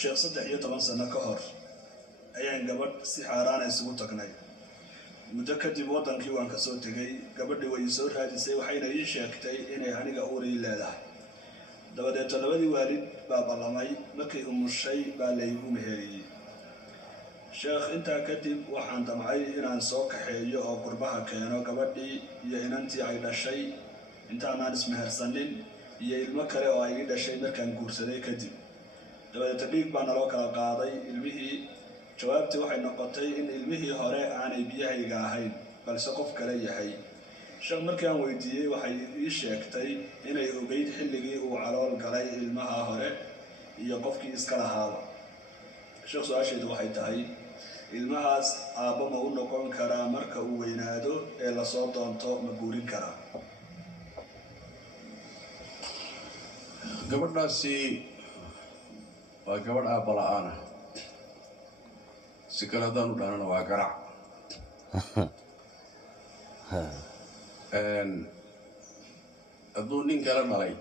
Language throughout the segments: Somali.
sheekh 13 sano ka hor ayaan gabadh si xaaraan isugu tagnay muddo kadib wadankii waan ka soo tagay gabadhii way soo raadisay waxayna ii sheegtay inay aniga uur ii leedahay dabadeed labadii waalid baa ballamay markii umushay baa la igu meheriyay sheekh intaa kadib waxaan damcay inaan soo kaxeeyo oo qurbaha keeno gabadhii iyo inantii ay dhashay intaanaan ismehersanin iyo ilmo kale oo ay dhashay markaan guursaday kadib dabadeed dhiig baa naloo kala qaaday ilmihii jawaabtii waxay noqotay in ilmihii hore aanay biyahayga ahayn balse qof kale yahay sheekh markii aan weydiiyey waxay ii sheegtay inay ogeyd xilligii uu calool galay ilmaha hore iyo qofkii iska lahaaba sheekh su'aasheedu waxay tahay ilmahaas aabbo ma u noqon karaa marka uu weynaado ee la soo doonto ma guurin karaa gabadhaasi waa gabadh aabba la'aan ah si kale haddaan u dhahnana waa garac hadduu nin kala dhalay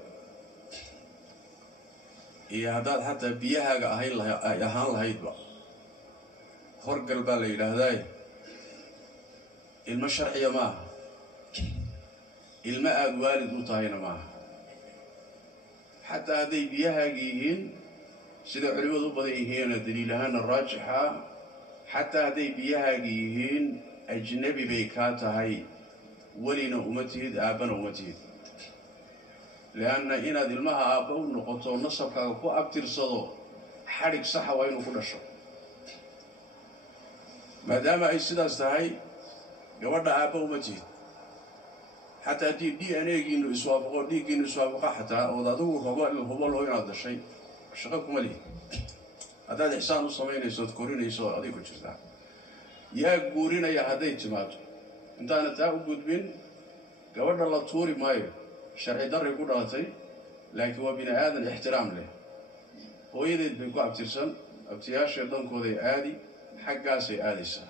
iyo haddaad xataa biyahaaga ahaan lahaydba horgal baa la yidhaahdaa ilmo sharciya maaha ilmo aada waalid u tahayna maaha xataa hadday biyahaaga yihiin sida culimadu u badan yihiina daliil ahaana raajixa xataa hadday biyahaaga yihiin ajnabi bay kaa tahay welina uma tihid aabbana uma tihid lianna inaad ilmaha aabba u noqoto nasabkaaga ku abtirsado xadhig saxa waa inuu ku dhasho maadaama ay sidaas tahay gabadha aabba uma tihid xataa haddii DNA-giinu iswaafaqo dhiiggiinu iswaafaqa xataa ood adigu hubalo inaad dashay shaqo kuma lihi haddaad ixsaan u samaynayso ood korinayso oo adig ku jirtaa yaa guurinaya hadday timaado intaana taa u gudbin gabadha la tuuri maayo sharci darray ku dhalatay laakiin waa bini aadan ixtiraam leh hooyadeed bay ku abtirsan abtiyaasha dhankooday aadi xaggaasay aadaysaa